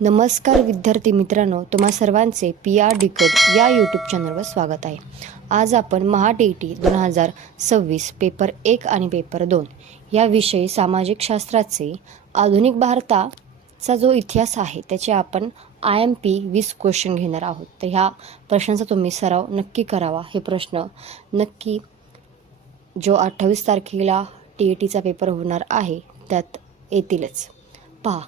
नमस्कार विद्यार्थी मित्रांनो, तुम्हा सर्वांचे PR डिकोड या यूट्यूब चॅनलवर स्वागत आहे. आज आपण महा-टी-ई-टी 2026 पेपर 1 आणि पेपर 2 या विषयी सामाजिक शास्त्राचे आधुनिक भारताचा जो इतिहास आहे त्याचे आपण IMP 20 क्वेश्चन घेणार आहोत. तर ह्या प्रश्नांचा तुम्ही सराव नक्की करावा. हे प्रश्न नक्की जो 28 तारखेला TETचा पेपर होणार आहे त्यात येतीलच. पहा,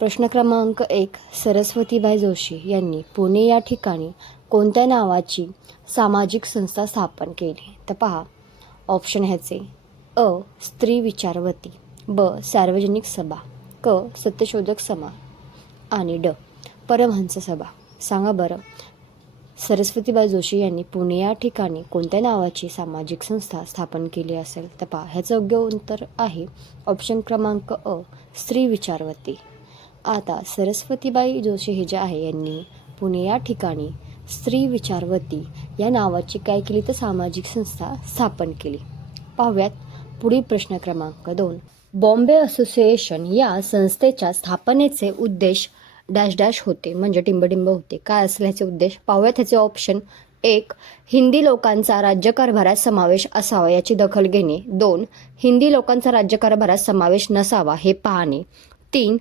प्रश्न क्रमांक 1. सरस्वतीबाई जोशी यांनी पुणे या ठिकाणी कोणत्या नावाची सामाजिक संस्था स्थापन केली? तर पहा, ऑप्शन ह्याचे अ. स्त्री विचारवती, ब. सार्वजनिक सभा, क. सत्यशोधक सभा आणि ड. परमहंस सभा. सांगा बरं, सरस्वतीबाई जोशी यांनी पुणे या ठिकाणी कोणत्या नावाची सामाजिक संस्था स्थापन केली असेल? तर पहा, ह्याचं योग्य उत्तर आहे ऑप्शन क्रमांक अ. स्त्री विचारवती. आता सरस्वतीबाई जोशी हे जे आहे यांनी पुणे या ठिकाणी स्त्री विचारवती या नावाची काय केली तर सामाजिक संस्था स्थापन केली. पाहूयात पुढील प्रश्न क्रमांक 2. बॉम्बे असोसिएशन या संस्थेच्या स्थापनेचे उद्देश डॅश डॅश होते, म्हणजे टिंबटिंब होते. काय असेल ह्याचे उद्देश? पाहूयात ह्याचे ऑप्शन. 1. हिंदी लोकांचा राज्यकारभारात समावेश असावा याची दखल घेणे. 2. हिंदी लोकांचा राज्यकारभारात समावेश नसावा हे पाहणे. 3.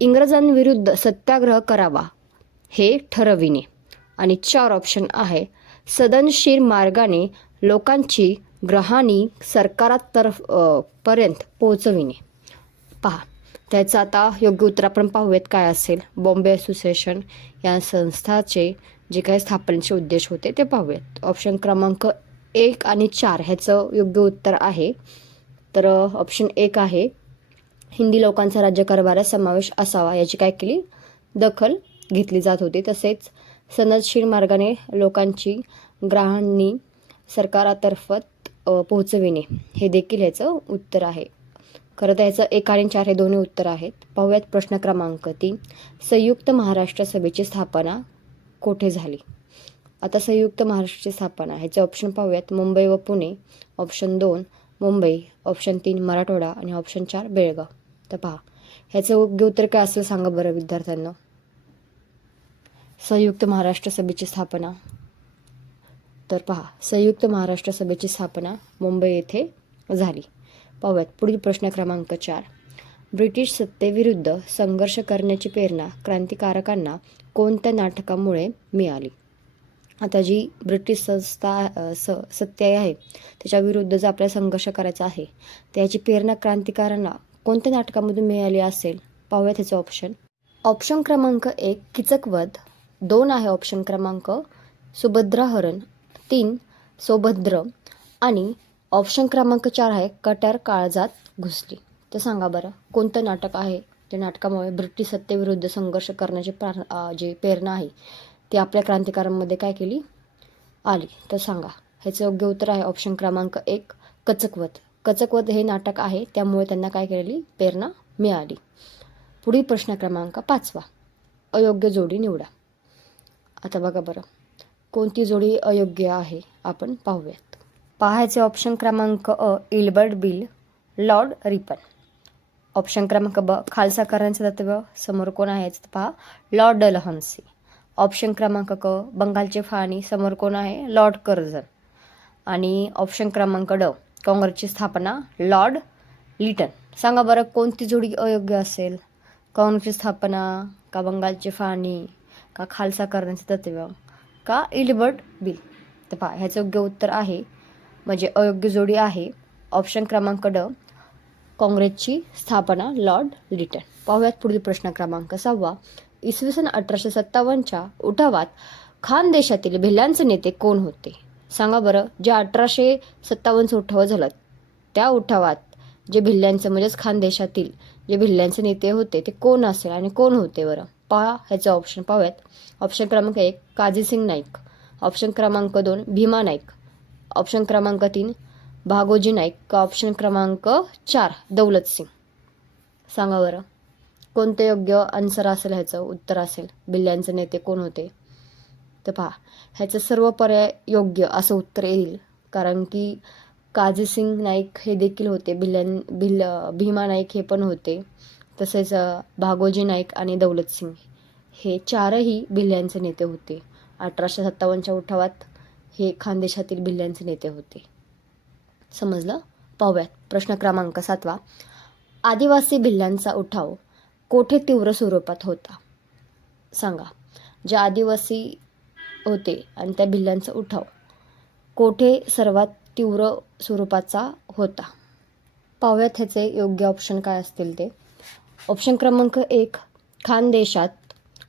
इंग्रजांविरुद्ध सत्याग्रह करावा हे ठरविणे. आणि 4 ऑप्शन आहे सदनशीर मार्गाने लोकांची ग्रहाणी सरकारातर्फ पर्यंत पोहोचविणे. पहा, त्याचं आता योग्य उत्तर आपण पाहूयात काय असेल. बॉम्बे असोसिएशन या संस्थाचे जे काही स्थापनेचे उद्देश होते ते पाहूयात. ऑप्शन क्रमांक 1 आणि 4 ह्याचं योग्य उत्तर आहे. तर ऑप्शन 1 आहे हिंदी लोकांचा राज्यकारभारात समावेश असावा याची काय केली दखल घेतली जात होती. तसेच सनदशीर मार्गाने लोकांची ग्रहाणी सरकारातर्फ पोहोचविणे हे देखील ह्याचं उत्तर आहे. खरं तर ह्याचं 1 आणि 4 हे दोन्ही उत्तर आहेत. पाहूयात प्रश्न क्रमांक 3. संयुक्त महाराष्ट्र सभेची स्थापना कोठे झाली? आता संयुक्त महाराष्ट्राची स्थापना ह्याचे ऑप्शन पाहूयात. मुंबई व पुणे. ऑप्शन 2 मुंबई, ऑप्शन 3 मराठवाडा आणि ऑप्शन 4 बेळगाव. तर पहा, ह्याचं योग्य उत्तर काय असेल सांगा बरं विद्यार्थ्यांना. संयुक्त महाराष्ट्र सभेची स्थापना, तर पहा, संयुक्त महाराष्ट्र सभेची स्थापना मुंबई येथे झाली. पाहूयात पुढील प्रश्न क्रमांक 4. ब्रिटिश सत्तेविरुद्ध संघर्ष करण्याची प्रेरणा क्रांतिकारकांना कोणत्या नाटकामुळे मिळाली? आता जी ब्रिटिश सत्ता आहे त्याच्याविरुद्ध जर आपल्याला संघर्ष करायचा आहे त्याची प्रेरणा क्रांतिकारांना कोणत्या नाटकामधून मिळाली असेल? पाहूयात ह्याचे ऑप्शन. ऑप्शन क्रमांक 1 कीचकवध, 2 आहे ऑप्शन क्रमांक सुभद्राहरण, 3 सौभद्र आणि ऑप्शन क्रमांक 4 आहे कट्यार काळजात घुसली. तर सांगा बरं, कोणतं नाटक आहे त्या नाटकामुळे ब्रिटिश सत्तेविरुद्ध संघर्ष करण्याची जी प्रेरणा आहे ती आपल्या क्रांतिकारांमध्ये काय केली आली? तर सांगा. ह्याचं योग्य उत्तर आहे ऑप्शन क्रमांक 1 कचकवध. कचकवध हे नाटक आहे त्यामुळे त्यांना काय केलेली प्रेरणा मिळाली. पुढील प्रश्न क्रमांक 5. अयोग्य जोडी निवडा. आता बघा बरं, कोणती जोडी अयोग्य आहे आपण पाहूयात. पाहायचे ऑप्शन क्रमांक अ Ilbert bill, Lord Ripon. Option क्रमांक ब खालसा करारांचे तत्व समोर कोण आहे तर पहा लॉर्ड डलहौसी. ऑप्शन क्रमांक क बंगालची फाळणी समोर कोण आहे? Lord Curzon. आणि ऑप्शन क्रमांक ड काँग्रेसची स्थापना लॉर्ड लिटन. सांगा बरं, कोणती जोडी अयोग्य असेल? काँग्रेसची स्थापना का बंगालची फाळणी का खालसा करण्याचे तत्व का इल्बर्ट बिल? तर पहा, ह्याचं योग्य उत्तर आहे म्हणजे अयोग्य जोडी आहे ऑप्शन क्रमांक ड काँग्रेसची स्थापना लॉर्ड लिटन. पाहूयात पुढील प्रश्न क्रमांक 6. इसवी सन 1857च्या उठावात खानदेशातील भिल्लांचे नेते कोण होते? सांगा बरं, जे 1857चं उठाव झालं त्या उठावात जे भिल्ल्यांचे म्हणजेच खानदेशातील जे भिल्ल्यांचे नेते होते ते कोण असेल आणि कोण होते बरं? पहा, ह्याचं ऑप्शन पाहूयात. ऑप्शन क्रमांक 1 काझीसिंग नाईक, ऑप्शन क्रमांक 2 भीमा नाईक, ऑप्शन क्रमांक 3 भागोजी नाईक का ऑप्शन क्रमांक 4 दौलत सिंग. सांगा बरं, कोणते योग्य आन्सर असेल ह्याचं उत्तर असेल भिल्ल्यांचे नेते कोण होते? तर पहा, ह्याचं सर्व पर्याय योग्य असं उत्तर येईल, कारण की काझीसिंग नाईक हे देखील होते, भीमा नाईक हे पण होते, तसेच भागोजी नाईक आणि दौलत सिंग हे चारही भिल्लांचे नेते होते. 1857च्या उठावात हे खानदेशातील भिल्लांचे नेते होते. समजलं? पाहूयात प्रश्न क्रमांक 7. आदिवासी भिल्लांचा उठाव कोठे तीव्र स्वरूपात होता? सांगा. जे आदिवासी होते आणि त्या भिल्लांचा उठाव कोठे सर्वात तीव्र स्वरूपाचा होता? पाहूयात ह्याचे योग्य ऑप्शन काय असतील ते. ऑप्शन क्रमांक 1 खानदेशात,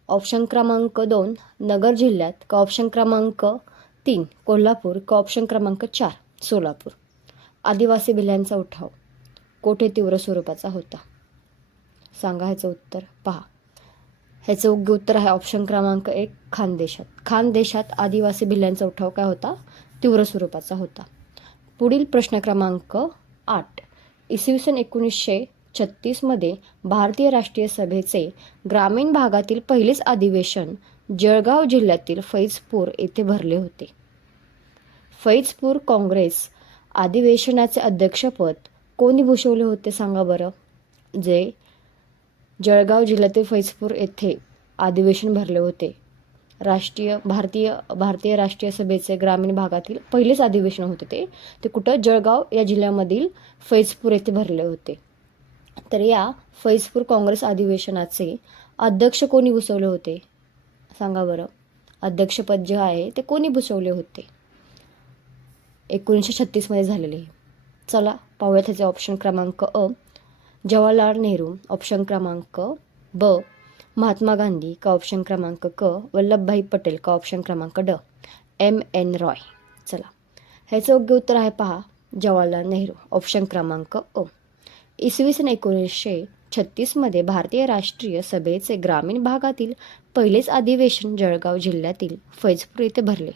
ऑप्शन क्रमांक 2 नगर जिल्ह्यात, का ऑप्शन क्रमांक 3 कोल्हापूर, का ऑप्शन क्रमांक 4 सोलापूर. आदिवासी भिल्लांचा उठाव कोठे तीव्र स्वरूपाचा होता? सांगा ह्याचं उत्तर. पहा, ह्याचं योग्य उत्तर आहे ऑप्शन क्रमांक 1 खानदेशात. खानदेशात आदिवासी भिल्लांचा उठाव काय होता? तीव्र स्वरूपाचा होता. पुढील प्रश्न क्रमांक 8. इसवी सन 1936मध्ये भारतीय राष्ट्रीय सभेचे ग्रामीण भागातील पहिलेच अधिवेशन जळगाव जिल्ह्यातील फैजपूर येथे भरले होते. फैजपूर काँग्रेस अधिवेशनाचे अध्यक्षपद कोणी भूषवले होते? सांगा बरं. जे जळगाव जिल्ह्यातील फैजपूर येथे अधिवेशन भरले होते, भारतीय राष्ट्रीय सभेचे ग्रामीण भागातील पहिलेच अधिवेशन होते ते कुठं? जळगाव या जिल्ह्यामधील फैजपूर येथे भरले होते. तर या फैजपूर काँग्रेस अधिवेशनाचे अध्यक्ष कोणी भूषवले होते? सांगा बरं. अध्यक्षपद जे आहे ते कोणी भूषवले होते? 1936मध्ये झालेले. चला पाहूयात त्याचे ऑप्शन क्रमांक अ जवाहरलाल नेहरू, ऑप्शन क्रमांक ब महात्मा गांधी, का ऑप्शन क्रमांक क वल्लभभाई पटेल, का ऑप्शन क्रमांक ड M.N. रॉय. चला ह्याचं योग्य उत्तर आहे पहा जवाहरलाल नेहरू, ऑप्शन क्रमांक अ. इसवी सन 1936मध्ये भारतीय राष्ट्रीय सभेचे ग्रामीण भागातील पहिलेच अधिवेशन जळगाव जिल्ह्यातील फैजपूर येथे भरले.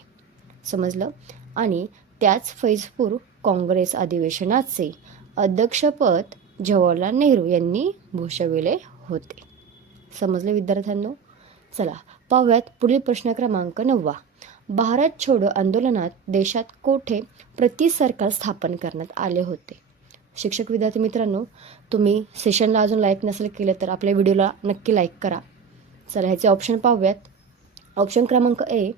समजलं? आणि त्याच फैजपूर काँग्रेस अधिवेशनाचे अध्यक्षपद जवाहरलाल नेहरू यांनी भूषविले होते. समजले विद्यार्थ्यांनो? चला पाहूयात पुढील प्रश्न क्रमांक 9. भारत छोडो आंदोलनात देशात कोठे सरकार स्थापन करण्यात आले होते? शिक्षक विद्यार्थी मित्रांनो, तुम्ही सेशनला अजून लाईक नसेल केलं तर आपल्या व्हिडिओला नक्की लाईक करा. चला ह्याचे ऑप्शन पाहूयात. ऑप्शन क्रमांक ए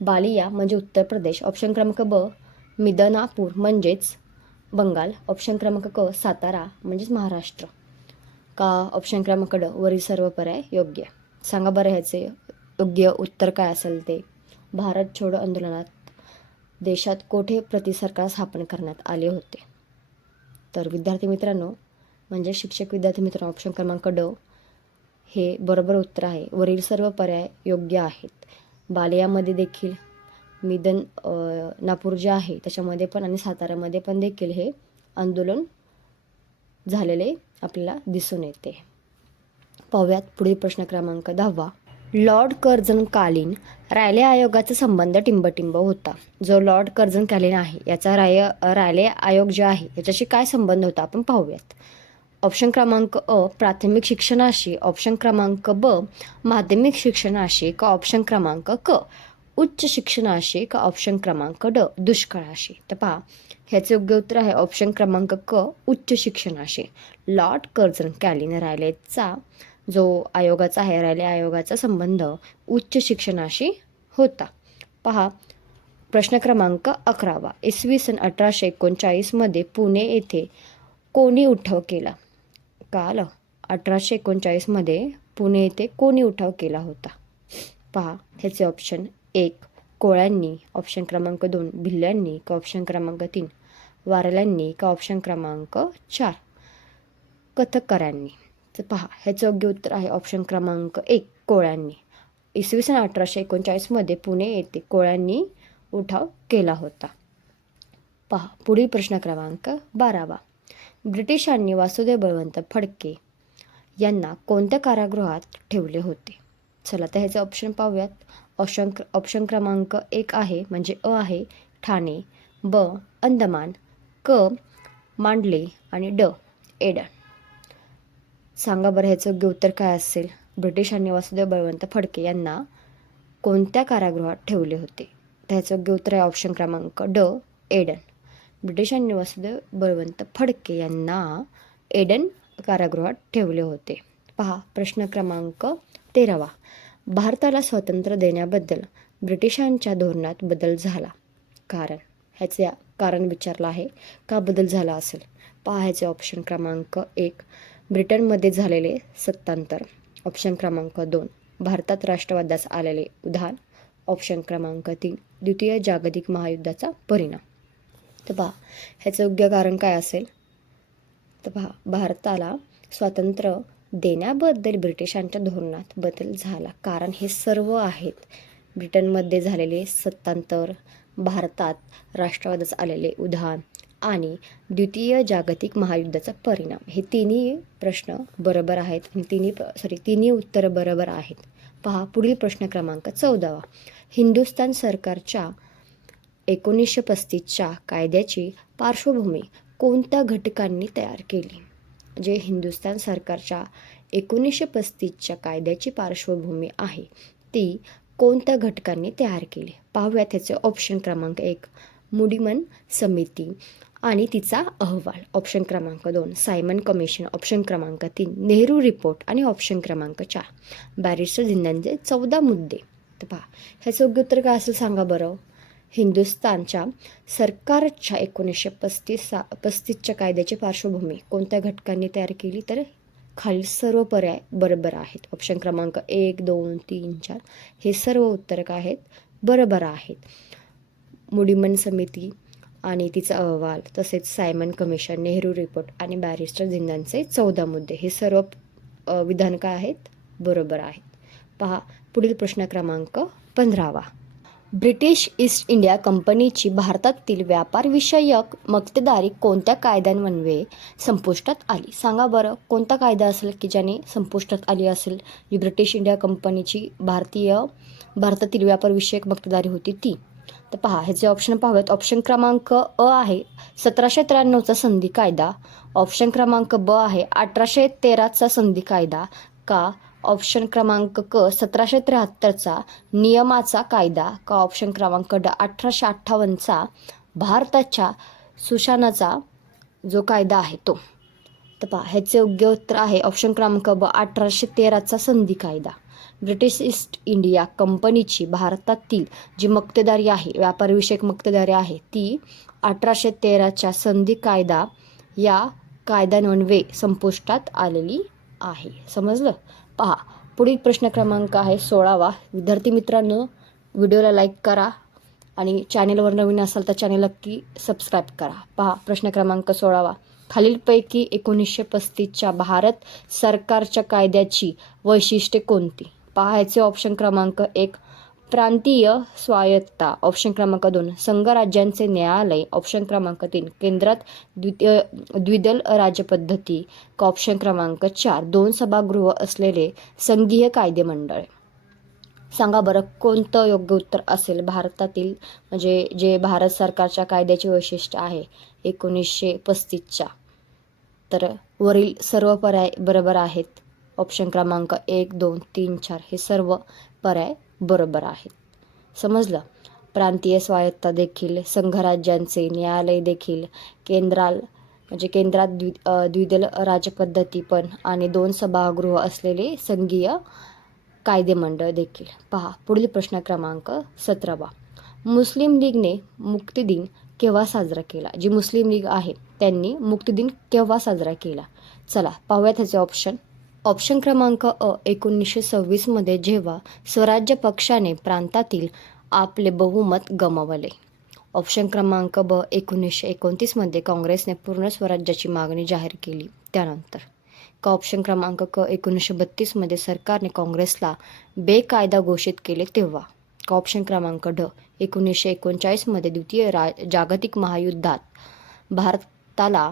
बालिया म्हणजे उत्तर प्रदेश, ऑप्शन क्रमांक ब मिदनापूर म्हणजेच बंगाल, ऑप्शन क्रमांक क सातारा म्हणजेच महाराष्ट्र, का ऑप्शन क्रमांक ड वरील सर्व पर्याय योग्य. सांगा बरं ह्याचे योग्य उत्तर काय असेल ते. भारत छोडो आंदोलनात देशात कोठे सरकार स्थापन करण्यात आले होते? तर विद्यार्थी मित्रांनो म्हणजे शिक्षक विद्यार्थी मित्रांनो ऑप्शन क्रमांक ड हे बरोबर उत्तर आहे. वरील सर्व पर्याय योग्य आहेत. बालियामध्ये देखील, नापूर जे आहे त्याच्यामध्ये पण आणि साताऱ्यामध्ये पण देखील हे आंदोलन झालेले आपल्याला दिसून येते. पाहूयात पुढील प्रश्न क्रमांक 10. लॉर्ड कर्झनकालीन रायले आयोगाचा संबंध टिंबटिंब होता. जो लॉर्ड कर्झनकालीन आहे याचा रायले आयोग जे आहे याच्याशी काय संबंध होता आपण पाहूयात. ऑप्शन क्रमांक अ प्राथमिक शिक्षणाशी, ऑप्शन क्रमांक ब माध्यमिक शिक्षणाशी, का ऑप्शन क्रमांक क उच्च शिक्षणाशी, का ऑप्शन क्रमांक ड दुष्काळाशी. तर पहा ह्याचे योग्य उत्तर आहे ऑप्शन क्रमांक क उच्च शिक्षणाशी. लॉर्ड कर्झनकालीन रायलेचा जो आयोगाचा आहे रायले आयोगाचा संबंध उच्च शिक्षणाशी होता. पहा प्रश्न क्रमांक 11. इसवी सन 1839मध्ये पुणे येथे कोणी उठाव केला? काल 1839मध्ये पुणे येथे कोणी उठाव केला होता? पहा ह्याचे ऑप्शन 1 कोळ्यांनी, ऑप्शन क्रमांक 2 भिल्ल्यांनी, का ऑप्शन क्रमांक 3 वारल्यांनी, का ऑप्शन क्रमांक 4 कथकऱ्यांनी. तर पहा ह्याचं योग्य उत्तर आहे ऑप्शन क्रमांक 1 कोळ्यांनी. इसवी सन 1839मध्ये पुणे येथे कोळ्यांनी उठाव केला होता. पहा पुढील प्रश्न क्रमांक 12. ब्रिटिशांनी वासुदेव बळवंत फडके यांना कोणत्या कारागृहात ठेवले होते? चला तर ह्याचे ऑप्शन पाहूयात. ऑप्शन क्रमांक 1 आहे म्हणजे अ आहे ठाणे, ब अंदमान, क मांडले आणि ड एडन. सांगा बरं ह्याचं योग्य उत्तर काय असेल. ब्रिटिशांनी वासुदेव बळवंत फडके यांना कोणत्या कारागृहात ठेवले होते? तर ह्याचं योग्य उत्तर आहे ऑप्शन क्रमांक ड एडन. ब्रिटिशांनी वासुदेव बळवंत फडके यांना एडन कारागृहात ठेवले होते. पहा प्रश्न क्रमांक 13. भारताला स्वातंत्र्य देण्याबद्दल ब्रिटिशांच्या धोरणात बदल झाला. कारण ह्याचे कारण विचारलं आहे, का बदल झाला असेल. पहा ह्याचे ऑप्शन क्रमांक 1 ब्रिटनमध्ये झालेले सत्तांतर. ऑप्शन क्रमांक 2 भारतात राष्ट्रवादास आलेले उधाण. ऑप्शन क्रमांक 3 द्वितीय जागतिक महायुद्धाचा परिणाम. तर पहा ह्याचं योग्य कारण काय असेल. तर पहा भारताला स्वातंत्र्य देण्याबद्दल ब्रिटिशांच्या धोरणात बदल झाला. कारण हे सर्व आहेत. ब्रिटनमध्ये झालेले सत्तांतर, भारतात राष्ट्रवादास आलेले उधाण आणि द्वितीय जागतिक महायुद्धाचा परिणाम. हे तिन्ही प्रश्न बरोबर आहेत आणि तिन्ही उत्तरं बरोबर आहेत. पहा पुढील प्रश्न क्रमांक 14. हिंदुस्थान सरकारच्या 1935च्या कायद्याची पार्श्वभूमी कोणत्या घटकांनी तयार केली. जे हिंदुस्थान सरकारच्या 1935च्या कायद्याची पार्श्वभूमी आहे ती कोणत्या घटकांनी तयार केली. पाहूयात त्याचे ऑप्शन क्रमांक 1 मुडीमन समिती आणि तिचा अहवाल. ऑप्शन क्रमांक 2 सायमन कमिशन. ऑप्शन क्रमांक 3 नेहरू रिपोर्ट आणि ऑप्शन क्रमांक 4 बॅरिस्टर जिंदांचे 14 मुद्दे. तर पहा ह्याचं योग्य उत्तर काय असेल सांगा बरं. हिंदुस्थानच्या सरकारच्या 1935च्या कायद्याची पार्श्वभूमी कोणत्या घटकांनी तयार केली. तर खालील सर्व पर्याय बरोबर आहेत. ऑप्शन क्रमांक 1 2 3 4 हे सर्व उत्तर काय आहेत बरोबर आहेत. मुडीमन समिती आणि तिचा अहवाल, तसेच सायमन कमिशन, नेहरू रिपोर्ट आणि बॅरिस्टर जिंदांचे 14 मुद्दे हे सर्व विधान काय आहेत बरोबर आहेत. पहा पुढील प्रश्न क्रमांक 15. ब्रिटिश ईस्ट इंडिया कंपनीची भारतातील व्यापारविषयक मक्तेदारी कोणत्या कायद्यान्वये संपुष्टात आली. सांगा बरं कोणता कायदा असेल की ज्याने संपुष्टात आली असेल जी ब्रिटिश इंडिया कंपनीची भारतातील व्यापारविषयक मक्तेदारी होती ती. तर पहा ह्याचे ऑप्शन पाहूयात. ऑप्शन क्रमांक अ आहे 1793चा संधी कायदा. ऑप्शन क्रमांक ब आहे 1813चा संधी कायदा का ऑप्शन क्रमांक क 1773चा नियमाचा कायदा का ऑप्शन क्रमांक ड 1858चा भारताच्या सुशासनाचा जो कायदा आहे तो. तर पहा ह्याचे योग्य उत्तर आहे ऑप्शन क्रमांक ब 1813चा संधी कायदा. ब्रिटिश ईस्ट इंडिया कंपनीची भारतातील जी मक्तेदारी आहे व्यापारविषयक मक्तेदारी आहे ती 1813च्या संधी कायदा या कायद्यान्वये संपुष्टात आलेली आहे. समजलं. पहा पुढील प्रश्न क्रमांक आहे 16. विद्यार्थी मित्रांनो व्हिडिओला लाईक करा आणि चॅनेलवर नवीन असाल तर चॅनेल नक्की सबस्क्राईब करा. पहा प्रश्न क्रमांक 16. खालीलपैकी 1935च्या भारत सरकारच्या कायद्याची वैशिष्ट्ये कोणती. पहा ह्याचे ऑप्शन क्रमांक 1 प्रांतीय स्वायत्तता. ऑप्शन क्रमांक 2 संघराज्यांचे न्यायालय. ऑप्शन क्रमांक 3 केंद्रात द्विदल राजपद्धती. ऑप्शन क्रमांक 4 2 सभागृह असलेले संघीय कायदेमंडळ. सांगा बरं कोणतं योग्य उत्तर असेल. भारतातील म्हणजे जे भारत सरकारच्या कायद्याचे वैशिष्ट्य आहे 1935च्या. तर वरील सर्व पर्याय बरोबर आहेत. ऑप्शन क्रमांक 1 2 3 4 हे सर्व पर्याय बरोबर आहेत. समजलं. प्रांतीय स्वायत्तता देखील, संघराज्यांचे न्यायालय देखील, केंद्रात द्विदल राजपद्धती पण आणि 2 सभागृह असलेले संघीय कायदेमंडळ देखील. पहा पुढील प्रश्न क्रमांक 17. मुस्लिम लीगने मुक्तिदिन केव्हा साजरा केला. जी मुस्लिम लीग आहे त्यांनी मुक्तिदिन केव्हा साजरा केला. चला पाहूयात ह्याचे ऑप्शन. ऑप्शन क्रमांक अ 1926 जेव्हा स्वराज्य पक्षाने प्रांतातील आपले बहुमत गमावले. ऑप्शन क्रमांक ब 1929 काँग्रेसने पूर्ण स्वराज्याची मागणी जाहीर केली त्यानंतर. का ऑप्शन क्रमांक क 1932 सरकारने काँग्रेसला बेकायदा घोषित केले तेव्हा. का ऑप्शन क्रमांक ड 1939 द्वितीय जागतिक महायुद्धात भारताला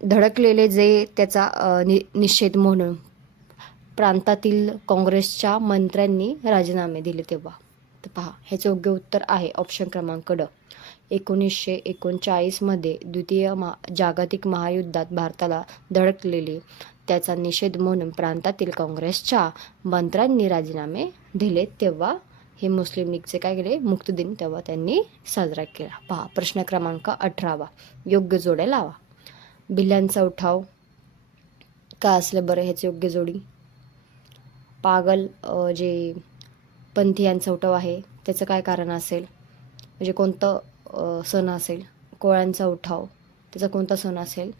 धडकलेले जे त्याचा निषेध म्हणून प्रांतातील काँग्रेसच्या मंत्र्यांनी राजीनामे दिले तेव्हा. तर पहा ह्याचे योग्य उत्तर आहे ऑप्शन क्रमांक ड 1939 द्वितीय जागतिक महायुद्धात भारताला धडकलेले त्याचा निषेध म्हणून प्रांतातील काँग्रेसच्या मंत्र्यांनी राजीनामे दिले तेव्हा हे मुस्लिम लीगचे काय केले मुक्तिदिन तेव्हा त्यांनी साजरा केला. पहा प्रश्न क्रमांक 18. योग्य जोड्या लावा. भिल्लांचा उठाव, काय असलं बरं ह्याची योग्य जोडी? पागल जे पंथीयांचा उठाव आहे त्याचं काय कारण असेल, म्हणजे कोणतं सण असेल? कोळ्यांचा उठाव त्याचा कोणता सण असेल?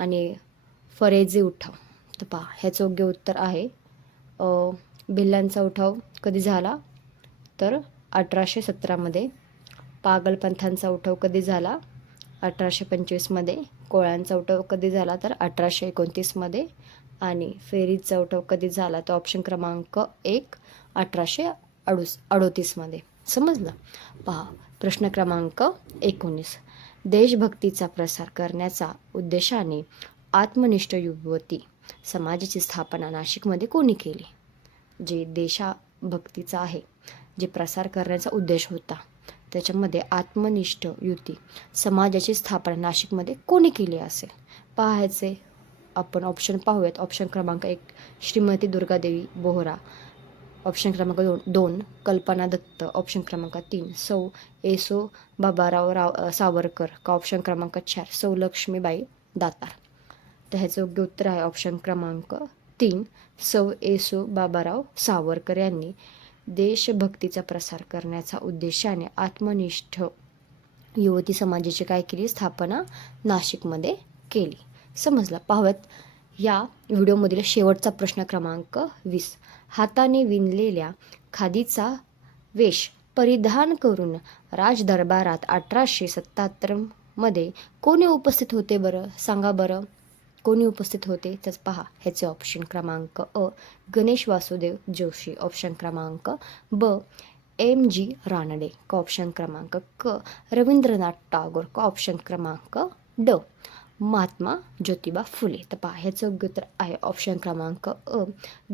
आणि फरेजी उठाव, तर पहा ह्याचं योग्य उत्तर आहे भिल्लांचा उठाव कधी झाला तर 1817मध्ये. पागलपंथांचा उठाव कधी झाला? 1825मध्ये. कोळ्यांचा उठाव कधी झाला तर 1829मध्ये. आणि फेरीजचा उठाव कधी झाला तर ऑप्शन क्रमांक 1 1838मध्ये. समजलं? पहा प्रश्न क्रमांक 19. देशभक्तीचा प्रसार करण्याचा उद्देशाने आत्मनिष्ठ युवती समाजाची स्थापना नाशिकमध्ये कोणी केली? जे देशभक्तीचा आहे, जे प्रसार करण्याचा उद्देश होता, त्याच्यामध्ये आत्मनिष्ठ युती समाजाची स्थापना नाशिकमध्ये कोणी केली असेल? पाहायचे आपण ऑप्शन पाहूयात. ऑप्शन क्रमांक 1 श्रीमती दुर्गादेवी बोहरा. ऑप्शन क्रमांक 2 कल्पना दत्त. ऑप्शन क्रमांक 3 सौ येसो बाबाराव सावरकर. का ऑप्शन क्रमांक 4 सौ लक्ष्मीबाई दातार. तर ह्याचं योग्य उत्तर आहे ऑप्शन क्रमांक 3 सौ येसो बाबाराव सावरकर यांनी देशभक्तीचा प्रसार करण्याच्या उद्देशाने आत्मनिष्ठ युवती समाजाची काय केली? स्थापना नाशिकमध्ये केली. समजलं? पाहूयात या व्हिडिओमधील शेवटचा प्रश्न क्रमांक 20. हाताने विणलेल्या खादीचा वेश परिधान करून राजदरबारात 1877मध्ये कोणी उपस्थित होते बरं? सांगा बरं कोणी उपस्थित होते? तर पहा ह्याचे ऑप्शन क्रमांक अ गणेश वासुदेव जोशी. ऑप्शन क्रमांक ब M.G. रानडे. का ऑप्शन क्रमांक क रवींद्रनाथ टागोर. का ऑप्शन क्रमांक ड महात्मा ज्योतिबा फुले. तर पहा ह्याचं योग्य उत्तर आहे ऑप्शन क्रमांक अ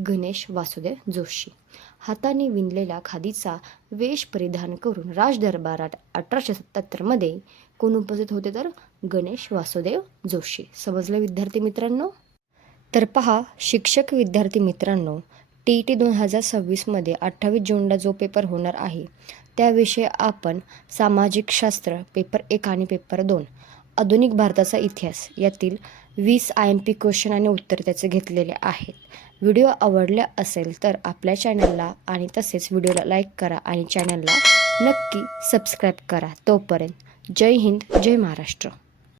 गणेश वासुदेव जोशी. हाताने विणलेल्या खादीचा वेश परिधान करून राजदरबारात 1877मध्ये कोण उपस्थित होते? तर गणेश वासुदेव जोशी. समजलं विद्यार्थी मित्रांनो? तर पहा शिक्षक विद्यार्थी मित्रांनो, TET 2026मध्ये 28 जूनला जो पेपर होणार आहे त्याविषयी आपण सामाजिक शास्त्र पेपर 1 आणि पेपर 2 आधुनिक भारताचा इतिहास यातील 20 IMP क्वेश्चन आणि उत्तर त्याचे घेतलेले आहेत. व्हिडिओ आवडला असेल तर आपल्या चॅनलला आणि तसेच व्हिडिओला लाईक करा आणि चॅनलला नक्की सबस्क्राईब करा. तोपर्यंत जय हिंद, जय महाराष्ट्र.